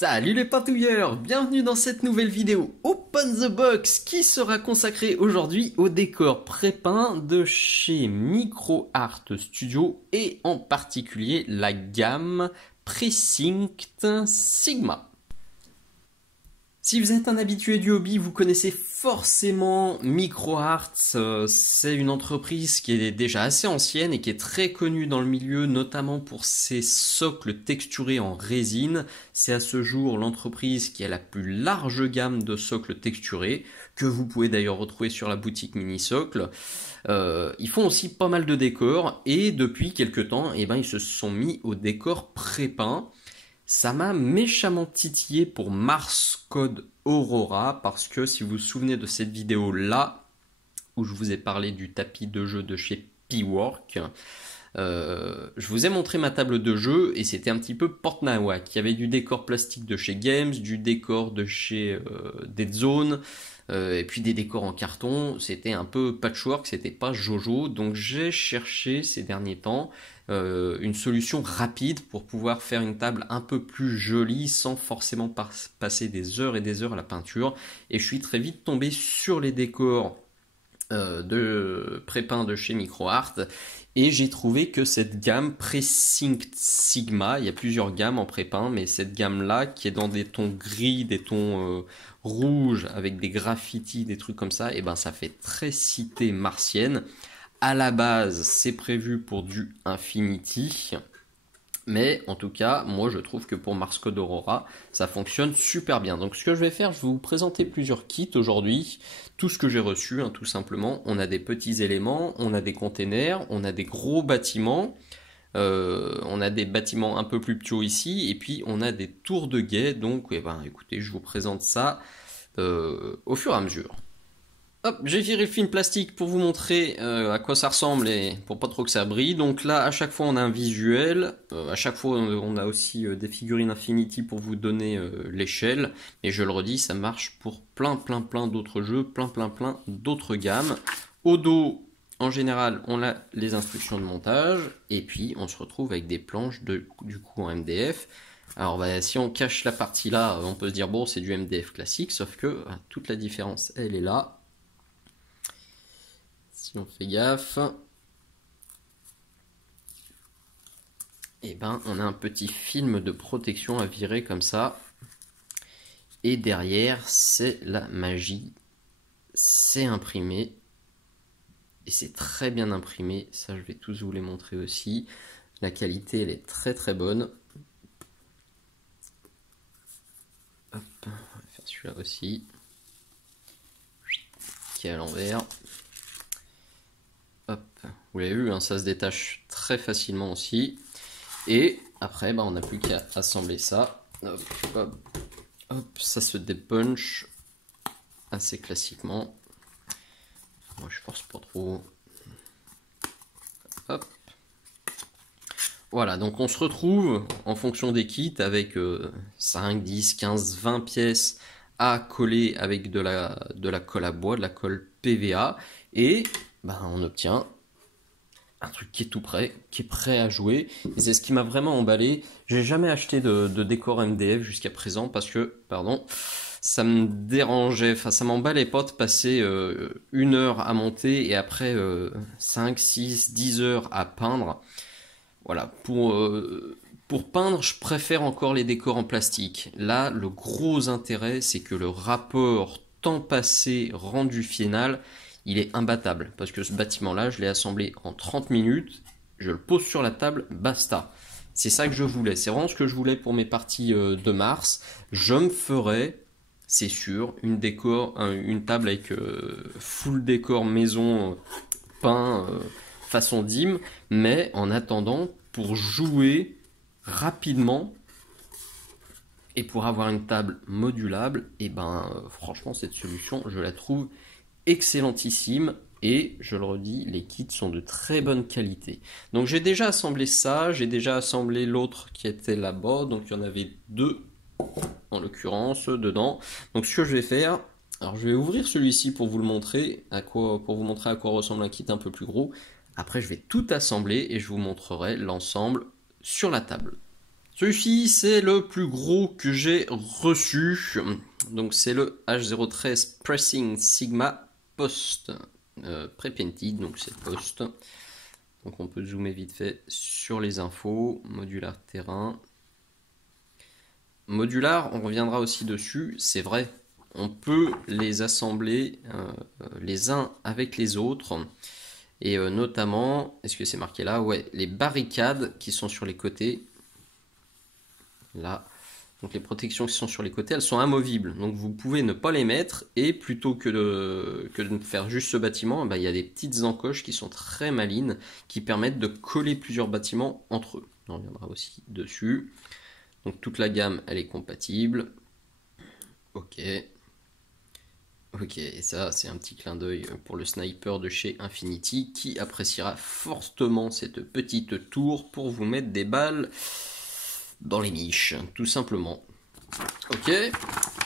Salut les patouilleurs, bienvenue dans cette nouvelle vidéo Open the Box qui sera consacrée aujourd'hui au décor pré-peint de chez Micro-Art Studio et en particulier la gamme Precinct Sigma. Si vous êtes un habitué du hobby, vous connaissez forcément Micro-Art. C'est une entreprise qui est déjà assez ancienne et qui est très connue dans le milieu, notamment pour ses socles texturés en résine. C'est à ce jour l'entreprise qui a la plus large gamme de socles texturés, que vous pouvez d'ailleurs retrouver sur la boutique Mini-Socle. Ils font aussi pas mal de décors et depuis quelques temps, ils se sont mis au décor pré-peint. Ça m'a méchamment titillé pour Mars Code Aurora parce que si vous vous souvenez de cette vidéo là où je vous ai parlé du tapis de jeu de chez P-Work, je vous ai montré ma table de jeu et c'était un petit peu porte nawak. Il y avait du décor plastique de chez Games, du décor de chez Dead Zone, et puis des décors en carton. C'était un peu patchwork, c'était pas Jojo. Donc j'ai cherché ces derniers temps une solution rapide pour pouvoir faire une table un peu plus jolie sans forcément passer des heures et des heures à la peinture. Et je suis très vite tombé sur les décors de pré-peint de chez Micro-Art et j'ai trouvé que cette gamme Precinct Sigma, il y a plusieurs gammes en pré-peint, mais cette gamme là qui est dans des tons gris, des tons rouges avec des graffitis, des trucs comme ça, et ben ça fait très cité martienne. À la base c'est prévu pour du Infinity, mais en tout cas, moi je trouve que pour Mars Code Aurora, ça fonctionne super bien. Donc ce que je vais faire, je vais vous présenter plusieurs kits aujourd'hui. Tout ce que j'ai reçu, tout simplement. On a des petits éléments, on a des containers, on a des gros bâtiments. On a des bâtiments un peu plus petits ici. Et puis on a des tours de guet. Donc écoutez, je vous présente ça au fur et à mesure. Hop, j'ai viré le film plastique pour vous montrer à quoi ça ressemble et pour pas trop que ça brille. Donc là, à chaque fois, on a un visuel. À chaque fois, on a aussi des figurines Infinity pour vous donner l'échelle. Et je le redis, ça marche pour plein d'autres jeux, plein d'autres gammes. Au dos, en général, on a les instructions de montage. Et puis, on se retrouve avec des planches du coup en MDF. Alors si on cache la partie là, on peut se dire bon, c'est du MDF classique. Sauf que toute la différence, elle est là. Si on fait gaffe, on a un petit film de protection à virer comme ça. Et derrière, c'est la magie. C'est imprimé. Et c'est très bien imprimé. Ça, je vais tous vous les montrer aussi. La qualité, elle est très bonne. Hop, on va faire celui-là aussi. Qui est à l'envers. Hop, vous l'avez vu, ça se détache très facilement aussi. Et après, on n'a plus qu'à assembler ça. Hop, ça se dépunch assez classiquement. Moi, je force pas trop. Hop. Voilà, donc on se retrouve en fonction des kits avec 5, 10, 15, 20 pièces à coller avec de la colle à bois, de la colle PVA. Et on obtient un truc qui est tout prêt, qui est prêt à jouer. Et c'est ce qui m'a vraiment emballé. J'ai jamais acheté de décor MDF jusqu'à présent parce que, ça me dérangeait, ça m'emballait pas de passer 1 heure à monter et après 5, 6, 10 heures à peindre. Voilà, pour peindre, je préfère encore les décors en plastique. Là, le gros intérêt, c'est que le rapport temps passé rendu final, il est imbattable. Parce que ce bâtiment-là, je l'ai assemblé en 30 minutes, je le pose sur la table, basta. C'est ça que je voulais, c'est vraiment ce que je voulais pour mes parties de mars. Je me ferai, c'est sûr, une table avec full décor maison peint façon dîme, mais en attendant, pour jouer rapidement et pour avoir une table modulable, franchement cette solution je la trouve excellentissime et je le redis, les kits sont de très bonne qualité. Donc j'ai déjà assemblé ça, j'ai déjà assemblé l'autre qui était là-bas, donc il y en avait 2 en l'occurrence dedans. Donc ce que je vais faire, alors je vais ouvrir celui-ci pour vous le montrer, pour vous montrer à quoi ressemble un kit un peu plus gros. Après je vais tout assembler et je vous montrerai l'ensemble sur la table. Celui-ci, c'est le plus gros que j'ai reçu. Donc c'est le H013 Pressing Sigma Post Pre-Painted, donc c'est Post. Donc on peut zoomer vite fait sur les infos. Modular terrain. Modular, on reviendra aussi dessus, c'est vrai. On peut les assembler les uns avec les autres. Et notamment, est-ce que c'est marqué là? Ouais, les barricades qui sont sur les côtés. Là. Donc les protections qui sont sur les côtés, elles sont amovibles. Donc vous pouvez ne pas les mettre. Et plutôt que de faire juste ce bâtiment, il y a des petites encoches qui sont très malines, qui permettent de coller plusieurs bâtiments entre eux. On reviendra aussi dessus. Donc toute la gamme, elle est compatible. Ok. Ok, et ça c'est un petit clin d'œil pour le sniper de chez Infinity qui appréciera fortement cette petite tour pour vous mettre des balles dans les niches, tout simplement. Ok,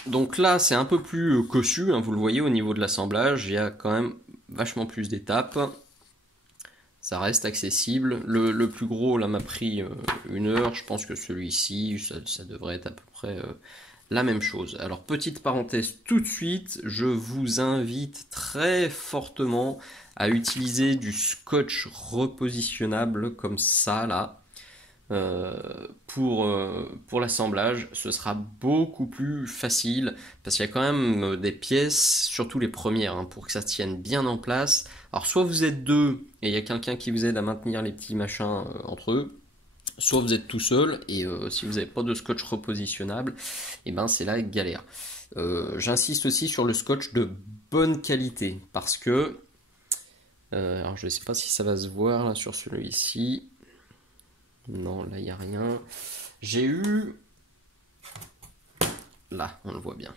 donc là c'est un peu plus cossu, hein, vous le voyez au niveau de l'assemblage, il y a quand même vachement plus d'étapes. Ça reste accessible. Le plus gros là m'a pris 1 heure, je pense que celui-ci ça devrait être à peu près la même chose. Alors petite parenthèse tout de suite, je vous invite très fortement à utiliser du scotch repositionnable comme ça là. Pour l'assemblage, ce sera beaucoup plus facile parce qu'il y a quand même des pièces, surtout les premières, hein, pour que ça tienne bien en place. Alors soit vous êtes deux et il y a quelqu'un qui vous aide à maintenir les petits machins entre eux, soit vous êtes tout seul et si vous n'avez pas de scotch repositionnable, et ben c'est la galère. J'insiste aussi sur le scotch de bonne qualité parce que alors je ne sais pas si ça va se voir là sur celui-ci. Non, là il n'y a rien. J'ai eu... Là, on le voit bien.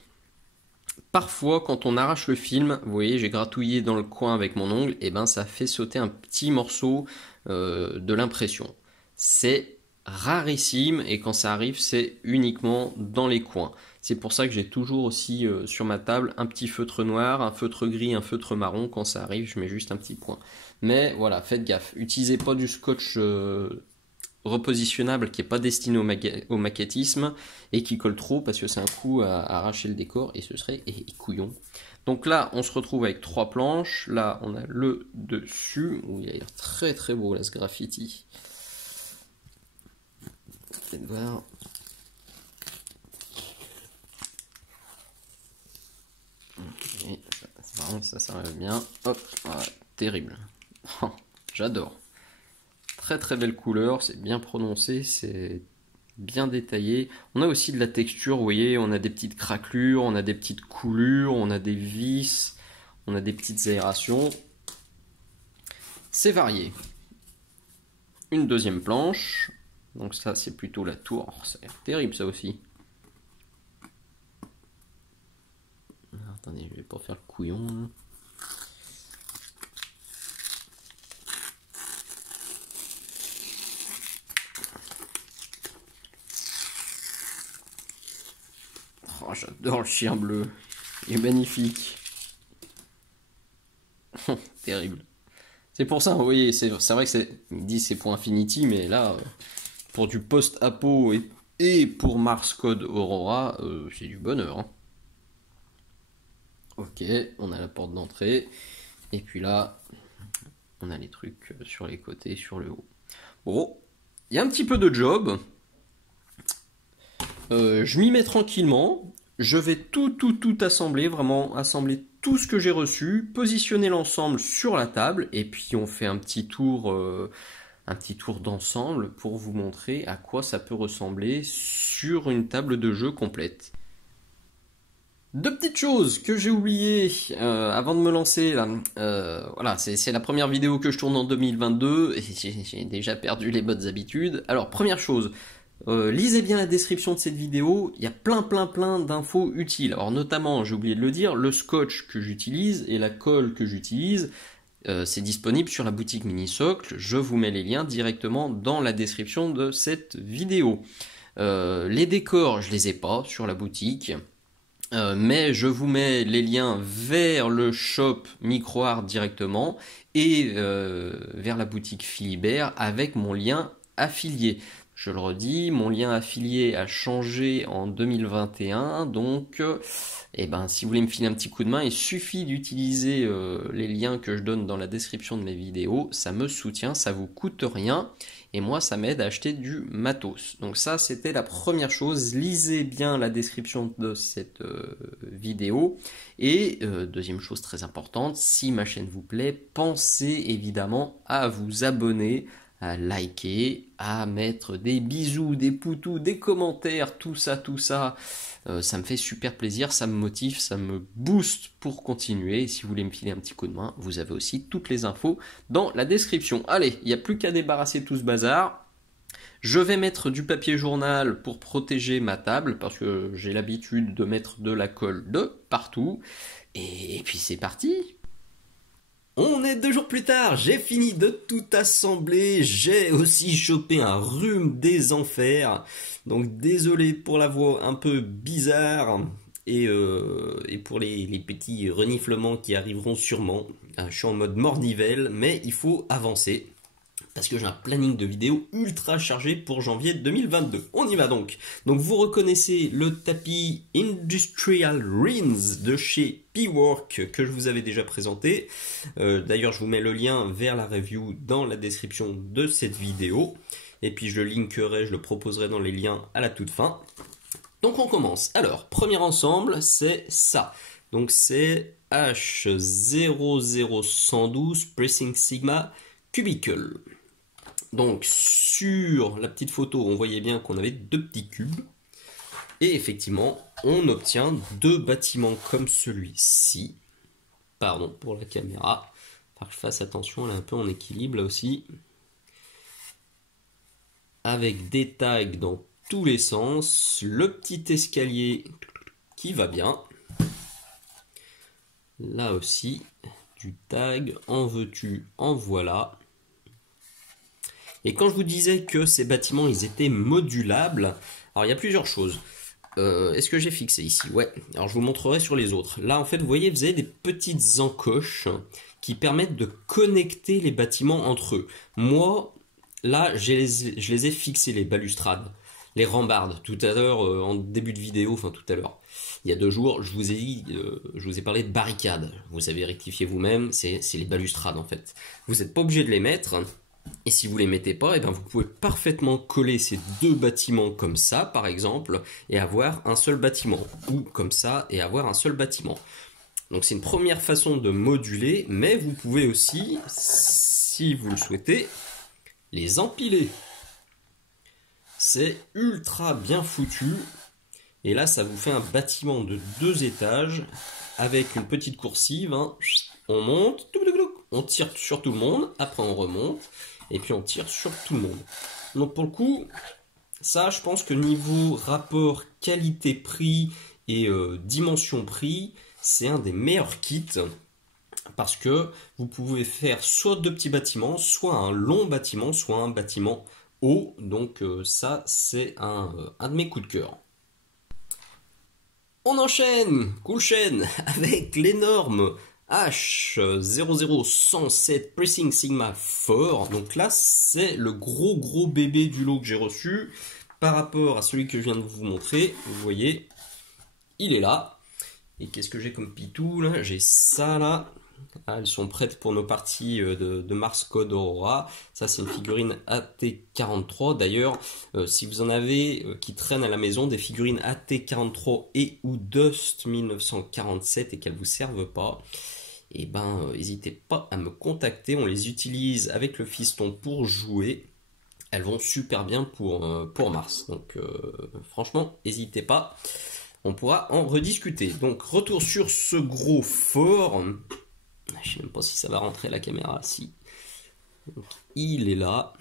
Parfois, quand on arrache le film, vous voyez, j'ai gratouillé dans le coin avec mon ongle, et ben ça fait sauter un petit morceau de l'impression. C'est rarissime, et quand ça arrive, c'est uniquement dans les coins. C'est pour ça que j'ai toujours aussi sur ma table un petit feutre noir, un feutre gris, un feutre marron. Quand ça arrive, je mets juste un petit point. Mais voilà, faites gaffe. Utilisez pas du scotch... repositionnable qui n'est pas destiné au maquettisme et qui colle trop parce que c'est un coup à arracher le décor et ce serait couillon. Donc là on se retrouve avec 3 planches, là on a le dessus où il a l'air très très beau là ce graffiti. Peut-être voir. Et ça arrive bien. Hop, voilà, terrible. J'adore. Très très belle couleur, c'est bien prononcé, c'est bien détaillé. On a aussi de la texture, vous voyez, on a des petites craquelures, on a des petites coulures, on a des vis, on a des petites aérations. C'est varié. Une deuxième planche, donc ça c'est plutôt la tour. Oh, ça a l'air terrible ça aussi. Attendez, je vais pas faire le couillon là. Oh, j'adore le chien bleu, il est magnifique. Terrible. C'est pour ça, vous voyez, c'est vrai que il dit c'est pour Infinity, mais là, pour du post-apo et pour Mars Code Aurora, c'est du bonheur. Hein. Ok, on a la porte d'entrée, et puis là, on a les trucs sur les côtés, sur le haut. Bon, il y a un petit peu de job. Je m'y mets tranquillement, je vais tout assembler, vraiment assembler tout ce que j'ai reçu, positionner l'ensemble sur la table et puis on fait un petit tour d'ensemble pour vous montrer à quoi ça peut ressembler sur une table de jeu complète. Deux petites choses que j'ai oubliées avant de me lancer. Là. Voilà, c'est la première vidéo que je tourne en 2022 et j'ai déjà perdu les bonnes habitudes. Alors première chose, lisez bien la description de cette vidéo, il y a plein d'infos utiles. Alors notamment, j'ai oublié de le dire, le scotch que j'utilise et la colle que j'utilise, c'est disponible sur la boutique Minisocle. Je vous mets les liens directement dans la description de cette vidéo. Les décors, je les ai pas sur la boutique. Mais je vous mets les liens vers le shop MicroArt directement et vers la boutique Philibert avec mon lien affilié. Je le redis, mon lien affilié a changé en 2021, donc si vous voulez me filer un petit coup de main, il suffit d'utiliser les liens que je donne dans la description de mes vidéos, ça me soutient, ça vous coûte rien, et moi ça m'aide à acheter du matos. Donc ça c'était la première chose, lisez bien la description de cette vidéo, et deuxième chose très importante, si ma chaîne vous plaît, pensez évidemment à vous abonner, à liker, à mettre des bisous, des poutous, des commentaires, tout ça, ça me fait super plaisir, ça me motive, ça me booste pour continuer. Et si vous voulez me filer un petit coup de main, vous avez aussi toutes les infos dans la description. Allez, il n'y a plus qu'à débarrasser tout ce bazar. Je vais mettre du papier journal pour protéger ma table, parce que j'ai l'habitude de mettre de la colle de partout. Et puis c'est parti! On est 2 jours plus tard, j'ai fini de tout assembler, j'ai aussi chopé un rhume des enfers, donc désolé pour la voix un peu bizarre et pour les petits reniflements qui arriveront sûrement. Je suis en mode mornivelle, mais il faut avancer. Parce que j'ai un planning de vidéos ultra chargé pour janvier 2022. On y va donc. Donc vous reconnaissez le tapis Industrial Rins de chez P-Work que je vous avais déjà présenté. D'ailleurs je vous mets le lien vers la review dans la description de cette vidéo. Et puis je le linkerai, je le proposerai dans les liens à la toute fin. Donc on commence. Alors, premier ensemble, c'est ça. Donc c'est H00112 Pressing Sigma Cubicle. Donc sur la petite photo, on voyait bien qu'on avait 2 petits cubes. Et effectivement, on obtient 2 bâtiments comme celui-ci. Pardon pour la caméra. Il faut que je fasse attention, elle est un peu en équilibre là aussi. Avec des tags dans tous les sens. Le petit escalier qui va bien. Là aussi, du tag. En veux-tu, en voilà. Et quand je vous disais que ces bâtiments, ils étaient modulables, alors il y a plusieurs choses. Est-ce que j'ai fixé ici? Ouais. Alors je vous montrerai sur les autres. Là, en fait, vous voyez, vous avez des petites encoches qui permettent de connecter les bâtiments entre eux. Moi, là, je les ai fixés, les balustrades, les rambardes. Tout à l'heure, en début de vidéo, enfin tout à l'heure, il y a 2 jours, je vous ai parlé de barricades. Vous avez rectifié vous-même, c'est les balustrades en fait. Vous n'êtes pas obligé de les mettre. Et si vous les mettez pas, vous pouvez parfaitement coller ces 2 bâtiments comme ça, par exemple, et avoir un seul bâtiment. Ou comme ça, et avoir un seul bâtiment. Donc c'est une première façon de moduler, mais vous pouvez aussi, si vous le souhaitez, les empiler. C'est ultra bien foutu. Et là, ça vous fait un bâtiment de 2 étages, avec une petite coursive. On monte, on tire sur tout le monde, après on remonte. Et puis on tire sur tout le monde. Donc pour le coup, ça je pense que niveau rapport qualité-prix et dimension-prix, c'est un des meilleurs kits. Parce que vous pouvez faire soit 2 petits bâtiments, soit un long bâtiment, soit un bâtiment haut. Donc ça c'est un de mes coups de cœur. On enchaîne, cool chaîne, avec l'énorme H00107 Pressing Sigma 4. Donc là, c'est le gros bébé du lot que j'ai reçu par rapport à celui que je viens de vous montrer. Vous voyez, il est là. Et qu'est-ce que j'ai comme pitou là? J'ai ça là. Ah, elles sont prêtes pour nos parties de Mars Code Aurora. Ça, c'est une figurine AT43. D'ailleurs, si vous en avez qui traînent à la maison, des figurines AT43 et ou Dust 1947 et qu'elles vous servent pas, n'hésitez pas à me contacter. On les utilise avec le fiston pour jouer. Elles vont super bien pour Mars. Donc, franchement, n'hésitez pas. On pourra en rediscuter. Donc, retour sur ce gros fort. Je sais même pas si ça va rentrer la caméra. Si. Donc, il est là.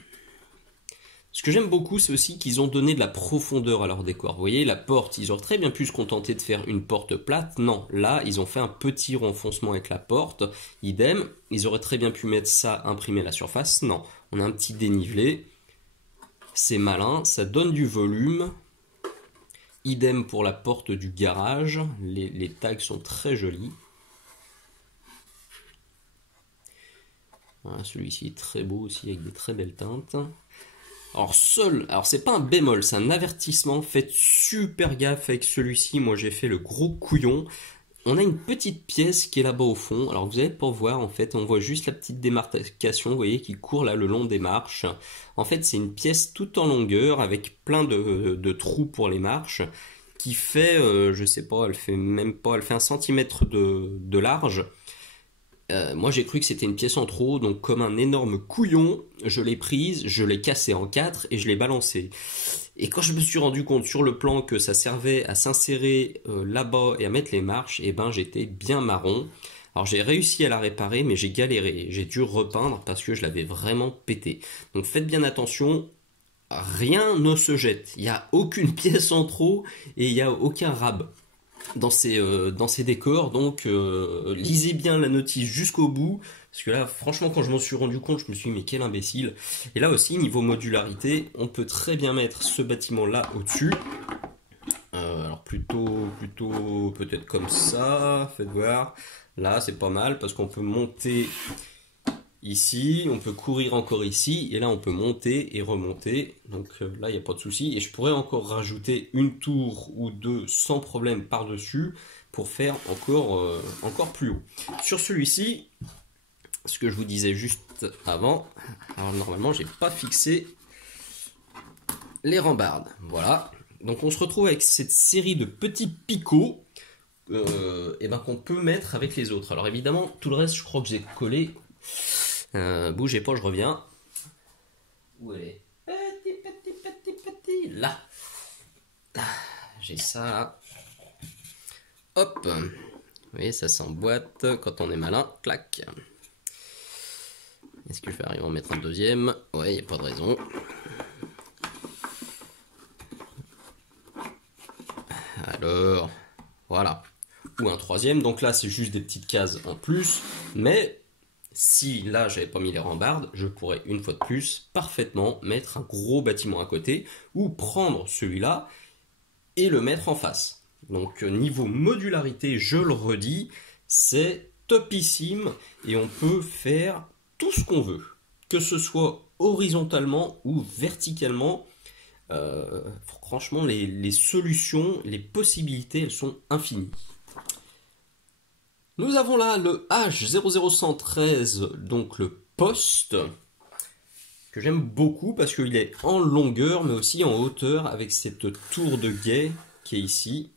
Ce que j'aime beaucoup, c'est aussi qu'ils ont donné de la profondeur à leur décor. Vous voyez, la porte, ils auraient très bien pu se contenter de faire une porte plate. Non, là, ils ont fait un petit renfoncement avec la porte. Idem, ils auraient très bien pu mettre ça imprimé à la surface. Non, on a un petit dénivelé. C'est malin, ça donne du volume. Idem pour la porte du garage. Les tags sont très jolis. Voilà, celui-ci est très beau aussi, avec des très belles teintes. Alors c'est pas un bémol, c'est un avertissement. Faites super gaffe avec celui-ci. Moi j'ai fait le gros couillon. On a une petite pièce qui est là-bas au fond. Alors vous allez pas voir en fait, on voit juste la petite démarcation, vous voyez, qui court là le long des marches. En fait c'est une pièce toute en longueur avec plein de trous pour les marches qui fait, je sais pas, elle fait même pas, elle fait 1 centimètre de large. Moi j'ai cru que c'était une pièce en trop, donc comme un énorme couillon, je l'ai prise, je l'ai cassée en 4 et je l'ai balancée. Et quand je me suis rendu compte sur le plan que ça servait à s'insérer là-bas et à mettre les marches, et ben j'étais bien marron. Alors j'ai réussi à la réparer, mais j'ai galéré. J'ai dû repeindre parce que je l'avais vraiment pété. Donc faites bien attention, rien ne se jette. Il n'y a aucune pièce en trop et il n'y a aucun rab dans ces décors, donc lisez bien la notice jusqu'au bout, parce que là franchement quand je m'en suis rendu compte je me suis dit mais quel imbécile. Et là aussi niveau modularité on peut très bien mettre ce bâtiment là au dessus, alors plutôt peut-être comme ça, faites voir, là c'est pas mal parce qu'on peut monter ici, on peut courir encore ici, et là on peut monter et remonter, donc là il n'y a pas de souci, et je pourrais encore rajouter une tour ou deux sans problème par-dessus, pour faire encore plus haut. Sur celui-ci, ce que je vous disais juste avant, alors normalement j'ai pas fixé les rambardes, voilà, donc on se retrouve avec cette série de petits picots, et ben qu'on peut mettre avec les autres. Alors évidemment tout le reste je crois que j'ai collé. Bougez pas, je reviens. Où elle est? Petit. Là. J'ai ça là. Hop. Vous voyez, ça s'emboîte quand on est malin. Clac. Est-ce que je vais arriver à en mettre un deuxième? Ouais, il n'y a pas de raison. Alors, voilà. Ou un troisième. Donc là, c'est juste des petites cases en plus. Mais si là j'avais pas mis les rambardes, je pourrais une fois de plus parfaitement mettre un gros bâtiment à côté ou prendre celui-là et le mettre en face. Donc niveau modularité, je le redis, c'est topissime et on peut faire tout ce qu'on veut, que ce soit horizontalement ou verticalement. Franchement, les solutions, les possibilités, elles sont infinies. Nous avons là le H00113, donc le poste, que j'aime beaucoup parce qu'il est en longueur mais aussi en hauteur avec cette tour de guet qui est ici,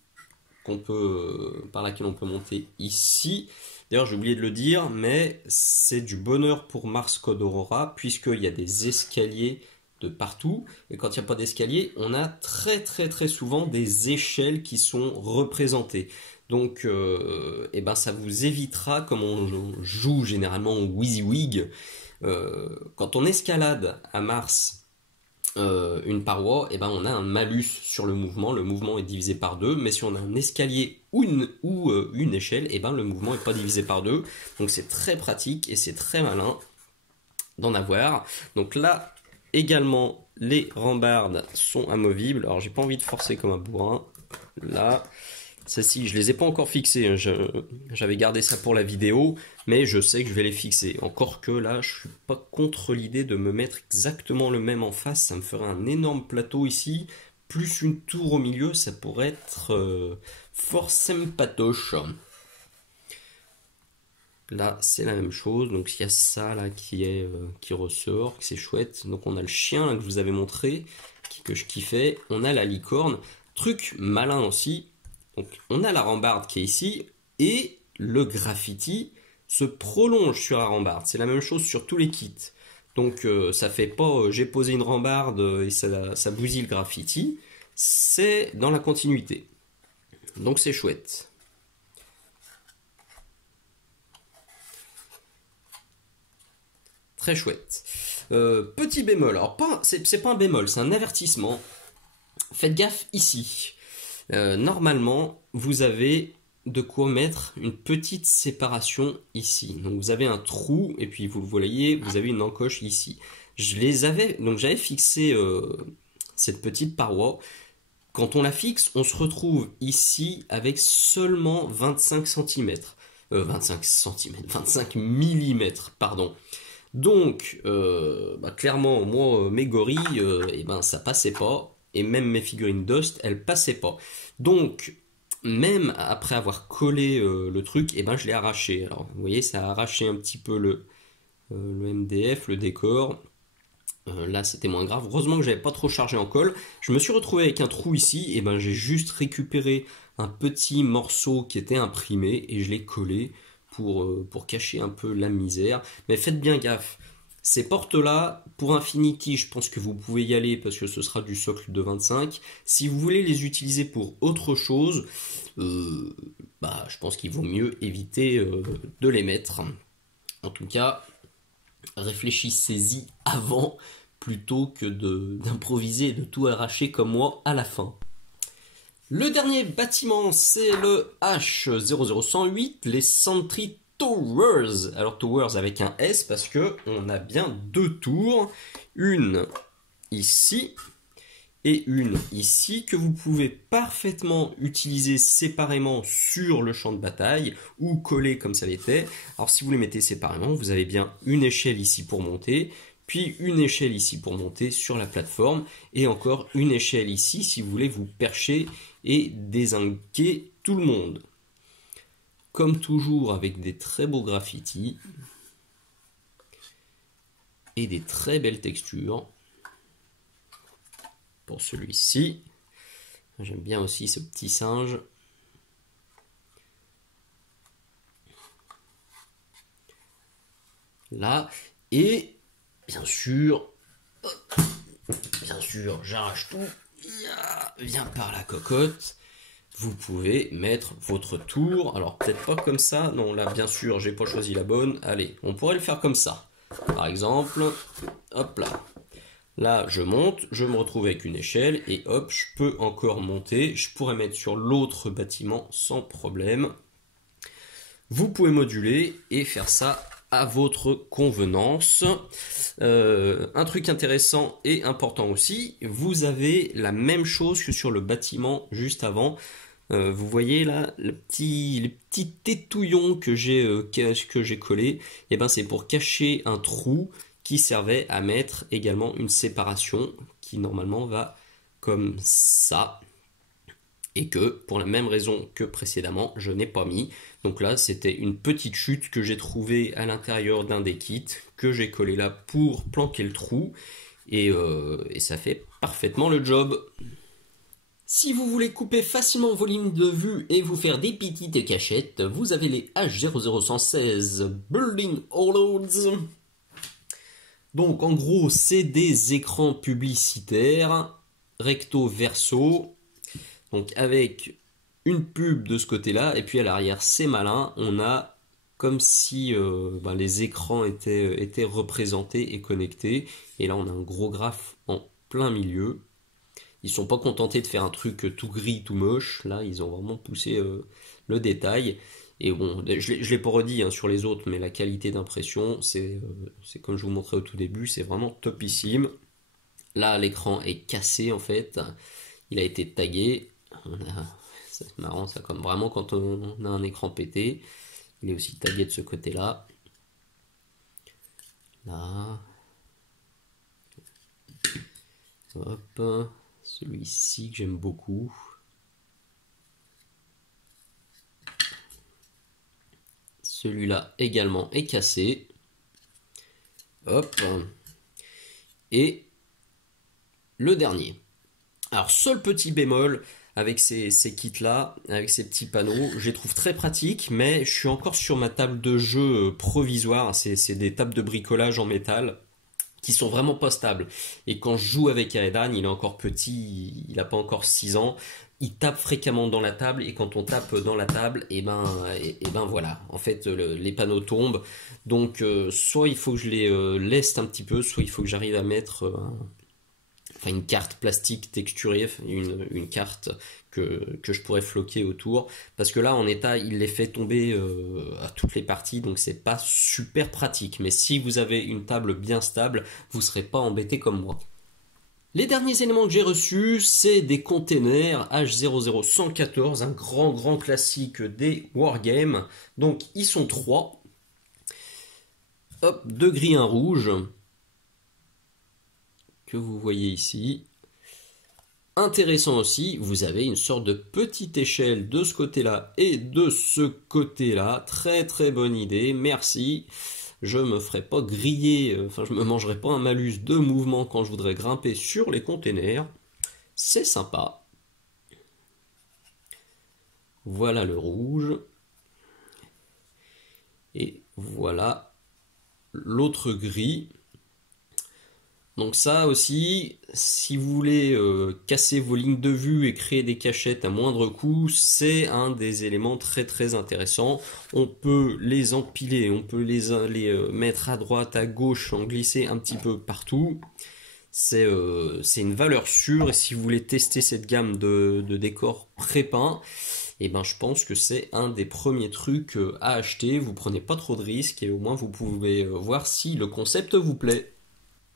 par laquelle on peut monter ici. D'ailleurs j'ai oublié de le dire, mais c'est du bonheur pour Mars Code Aurora puisqu'il y a des escaliers de partout, et quand il n'y a pas d'escalier, on a très souvent des échelles qui sont représentées. Donc ça vous évitera, comme on joue généralement au WYSIWYG, quand on escalade à Mars une paroi, on a un malus sur le mouvement est divisé par 2, mais si on a un escalier ou une échelle, le mouvement n'est pas divisé par 2, donc c'est très pratique et c'est très malin d'en avoir. Donc là également les rambardes sont amovibles, alors j'ai pas envie de forcer comme un bourrin, là. Celles-ci, je les ai pas encore fixées, j'avais gardé ça pour la vidéo, mais je sais que je vais les fixer. Encore que là, je suis pas contre l'idée de me mettre exactement le même en face, ça me ferait un énorme plateau ici, plus une tour au milieu, ça pourrait être fort sympatoche. Là, c'est la même chose, donc il y a ça là qui ressort, que c'est chouette. Donc on a le chien là, que je vous avais montré, que je kiffais, on a la licorne, truc malin aussi. Donc on a la rambarde qui est ici et le graffiti se prolonge sur la rambarde. C'est la même chose sur tous les kits. Donc ça fait pas j'ai posé une rambarde et ça bousille le graffiti. C'est dans la continuité. Donc c'est chouette. Très chouette. Petit bémol. Alors c'est pas un bémol, c'est un avertissement. Faites gaffe ici. Normalement, vous avez de quoi mettre une petite séparation ici. Donc vous avez un trou et puis vous le voyez, vous avez une encoche ici. J'avais fixé cette petite paroi. Quand on la fixe, on se retrouve ici avec seulement 25 mm, pardon. Donc, clairement, moi, mes gorilles, ça passait pas. Et même mes figurines Dust, elles passaient pas. Donc, même après avoir collé le truc, je l'ai arraché. Alors, vous voyez, ça a arraché un petit peu le MDF, le décor. Là, c'était moins grave. Heureusement que j'avais pas trop chargé en colle. Je me suis retrouvé avec un trou ici. Et j'ai juste récupéré un petit morceau qui était imprimé et je l'ai collé pour cacher un peu la misère. Mais faites bien gaffe. Ces portes-là, pour Infinity, je pense que vous pouvez y aller parce que ce sera du socle de 25. Si vous voulez les utiliser pour autre chose, je pense qu'il vaut mieux éviter de les mettre. En tout cas, réfléchissez-y avant plutôt que d'improviser et de tout arracher comme moi à la fin. Le dernier bâtiment, c'est le H00108, les Sentry Towers. Alors Towers avec un S parce que on a bien deux tours, une ici et une ici que vous pouvez parfaitement utiliser séparément sur le champ de bataille ou coller comme ça l'était. Alors si vous les mettez séparément, vous avez bien une échelle ici pour monter, puis une échelle ici pour monter sur la plateforme et encore une échelle ici si vous voulez vous percher et dézinguer tout le monde. Comme toujours avec des très beaux graffitis et des très belles textures. Pour celui-ci, j'aime bien aussi ce petit singe. Là, et bien sûr, j'arrache tout. Viens par la cocotte. Vous pouvez mettre votre tour. Alors peut-être pas comme ça. Non, là bien sûr, j'ai pas choisi la bonne. Allez, on pourrait le faire comme ça. Par exemple, hop là. Là, je monte, je me retrouve avec une échelle et hop, je peux encore monter. Je pourrais mettre sur l'autre bâtiment sans problème. Vous pouvez moduler et faire ça à votre convenance. Un truc intéressant et important aussi, vous avez la même chose que sur le bâtiment juste avant. Vous voyez là les petits tétouillons que j'ai collés, c'est pour cacher un trou qui servait à mettre également une séparation qui normalement va comme ça. Et que, pour la même raison que précédemment, je n'ai pas mis. Donc là, c'était une petite chute que j'ai trouvée à l'intérieur d'un des kits, que j'ai collé là pour planquer le trou. Et ça fait parfaitement le job. Si vous voulez couper facilement vos lignes de vue et vous faire des petites cachettes, vous avez les H00116 Building Hollows. Donc en gros, c'est des écrans publicitaires, recto verso. Donc avec une pub de ce côté-là, et puis à l'arrière, c'est malin, on a comme si les écrans étaient représentés et connectés. Et là, on a un gros graphe en plein milieu. Ils sont pas contentés de faire un truc tout gris, tout moche. Là, ils ont vraiment poussé le détail. Et bon, je l'ai pas redit sur les autres, mais la qualité d'impression, c'est comme je vous montrais au tout début, c'est vraiment topissime. Là, l'écran est cassé en fait. Il a été tagué. C'est marrant ça, comme vraiment quand on a un écran pété. Il est aussi tagué de ce côté-là. Là. Hop. Celui-ci que j'aime beaucoup. Celui-là également est cassé. Hop. Et le dernier. Alors, seul petit bémol avec ces kits-là, avec ces petits panneaux, je les trouve très pratiques, mais je suis encore sur ma table de jeu provisoire. C'est des tables de bricolage en métal qui sont vraiment pas stables. Et quand je joue avec Aedan, il est encore petit, il n'a pas encore 6 ans. Il tape fréquemment dans la table et quand on tape dans la table, voilà. En fait, les panneaux tombent. Donc, soit il faut que je les leste un petit peu, soit il faut que j'arrive à mettre une carte plastique texturée, une carte que je pourrais floquer autour. Parce que là, en état, il les fait tomber à toutes les parties, donc c'est pas super pratique. Mais si vous avez une table bien stable, vous serez pas embêté comme moi. Les derniers éléments que j'ai reçus, c'est des containers H00114, un grand classique des wargames. Donc ils sont 3. hop, 2 gris, 1 rouge, que vous voyez ici. Intéressant aussi, vous avez une sorte de petite échelle de ce côté-là et de ce côté-là. Très très bonne idée, merci. Je me ferai pas griller, enfin je me mangerai pas un malus de mouvement quand je voudrais grimper sur les containers. C'est sympa. Voilà le rouge. Et voilà l'autre gris. Donc ça aussi, si vous voulez casser vos lignes de vue et créer des cachettes à moindre coût, c'est un des éléments très très intéressants. On peut les empiler, on peut les mettre à droite, à gauche, en glisser un petit peu partout. C'est une valeur sûre, et si vous voulez tester cette gamme de décors pré-peints, et ben je pense que c'est un des premiers trucs à acheter. Vous prenez pas trop de risques et au moins vous pouvez voir si le concept vous plaît.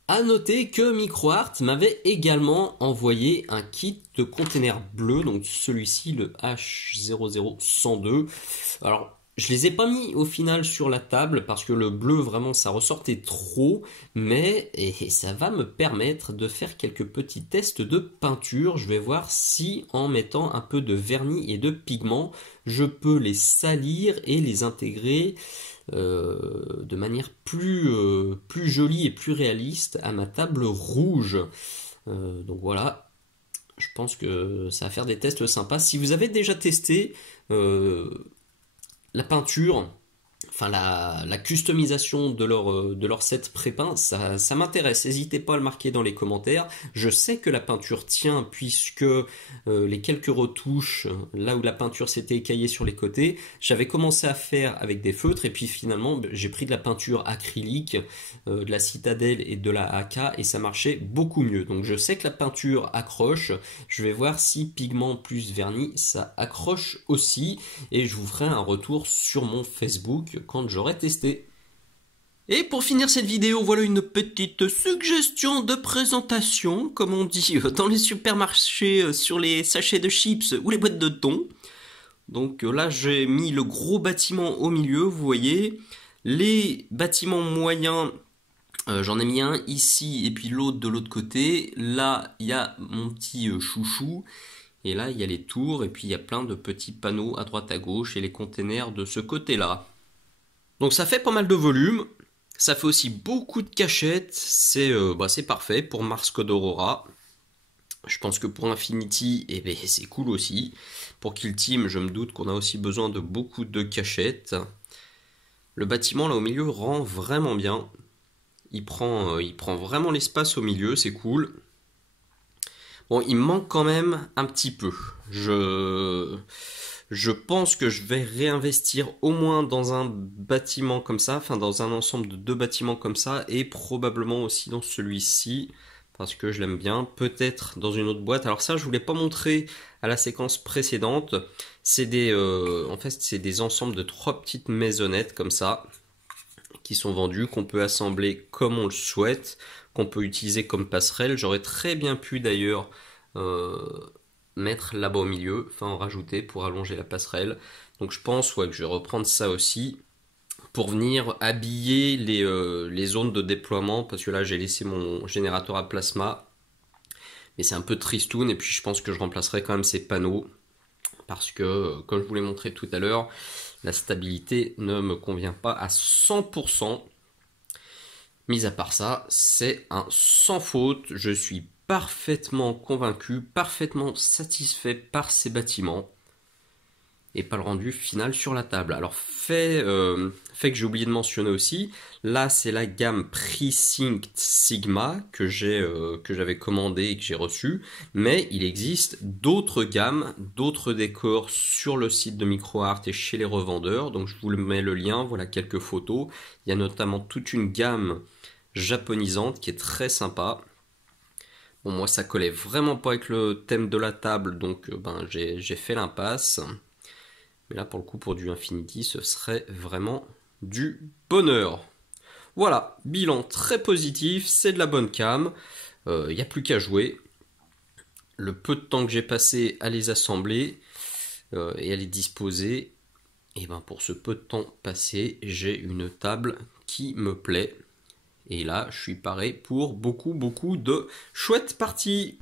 À noter que MicroArt m'avait également envoyé un kit de container bleu, donc celui-ci, le H00102. Alors, je les ai pas mis au final sur la table parce que le bleu, vraiment, ça ressortait trop, mais ça va me permettre de faire quelques petits tests de peinture. Je vais voir si, en mettant un peu de vernis et de pigment, je peux les salir et les intégrer de manière plus jolie et plus réaliste à ma table rouge. Donc voilà, je pense que ça va faire des tests sympas. Si vous avez déjà testé la peinture, enfin la customisation de leur set pré-peint, ça m'intéresse. N'hésitez pas à le marquer dans les commentaires. Je sais que la peinture tient puisque les quelques retouches, là où la peinture s'était écaillée sur les côtés, j'avais commencé à faire avec des feutres et puis finalement j'ai pris de la peinture acrylique, de la Citadel et de la AK et ça marchait beaucoup mieux. Donc je sais que la peinture accroche. Je vais voir si pigment plus vernis ça accroche aussi et je vous ferai un retour sur mon Facebook quand j'aurai testé. Et pour finir cette vidéo, voilà une petite suggestion de présentation, comme on dit dans les supermarchés sur les sachets de chips ou les boîtes de thon. Donc là j'ai mis le gros bâtiment au milieu, vous voyez. Les bâtiments moyens, j'en ai mis un ici et puis l'autre de l'autre côté. Là il y a mon petit chouchou. Et là, il y a les tours, et puis il y a plein de petits panneaux à droite à gauche, et les containers de ce côté-là. Donc ça fait pas mal de volume, ça fait aussi beaucoup de cachettes, c'est parfait pour Mars Code Aurora. Je pense que pour Infinity, c'est cool aussi. Pour Kill Team, je me doute qu'on a aussi besoin de beaucoup de cachettes. Le bâtiment là au milieu rend vraiment bien. Il prend vraiment l'espace au milieu, c'est cool. Bon, il me manque quand même un petit peu. Je pense que je vais réinvestir au moins dans un bâtiment comme ça, enfin dans un ensemble de 2 bâtiments comme ça, et probablement aussi dans celui-ci, parce que je l'aime bien, peut-être dans une autre boîte. Alors ça, je voulais pas montrer à la séquence précédente, c'est en fait, c'est des ensembles de 3 petites maisonnettes comme ça, qui sont vendues, qu'on peut assembler comme on le souhaite, qu'on peut utiliser comme passerelle. J'aurais très bien pu d'ailleurs mettre là-bas au milieu, enfin en rajouter pour allonger la passerelle. Donc je pense que je vais reprendre ça aussi pour venir habiller les zones de déploiement, parce que là j'ai laissé mon générateur à plasma, mais c'est un peu tristoun, et puis je pense que je remplacerai quand même ces panneaux, parce que comme je vous l'ai montré tout à l'heure, la stabilité ne me convient pas à 100%. Mis à part ça, c'est un sans faute. Je suis parfaitement convaincu, parfaitement satisfait par ces bâtiments et par le rendu final sur la table. Alors fait que j'ai oublié de mentionner aussi, là c'est la gamme Precinct Sigma que j'avais commandé et que j'ai reçu, mais il existe d'autres gammes, d'autres décors sur le site de MicroArt et chez les revendeurs, donc je vous mets le lien, voilà quelques photos. Il y a notamment toute une gamme japonisante qui est très sympa. Bon, moi ça collait vraiment pas avec le thème de la table, donc j'ai fait l'impasse. Mais là, pour le coup, pour du Infinity, ce serait vraiment du bonheur. Voilà, bilan très positif, c'est de la bonne cam. Il n'y a plus qu'à jouer. Le peu de temps que j'ai passé à les assembler et à les disposer, et pour ce peu de temps passé, j'ai une table qui me plaît. Et là, je suis paré pour beaucoup de chouettes parties.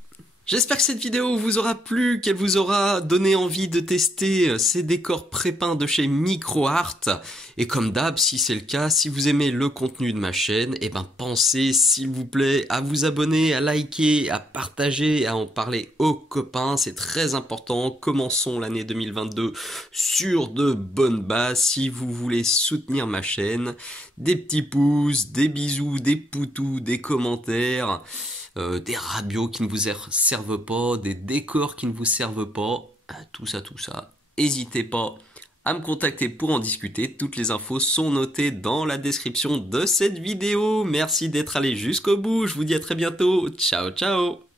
J'espère que cette vidéo vous aura plu, qu'elle vous aura donné envie de tester ces décors pré-peints de chez MicroArt. Et comme d'hab, si c'est le cas, si vous aimez le contenu de ma chaîne, pensez s'il vous plaît à vous abonner, à liker, à partager, à en parler aux copains. C'est très important. Commençons l'année 2022 sur de bonnes bases. Si vous voulez soutenir ma chaîne, des petits pouces, des bisous, des poutous, des commentaires. Des radios qui ne vous servent pas, des décors qui ne vous servent pas, tout ça. N'hésitez pas à me contacter pour en discuter. Toutes les infos sont notées dans la description de cette vidéo. Merci d'être allé jusqu'au bout. Je vous dis à très bientôt. Ciao.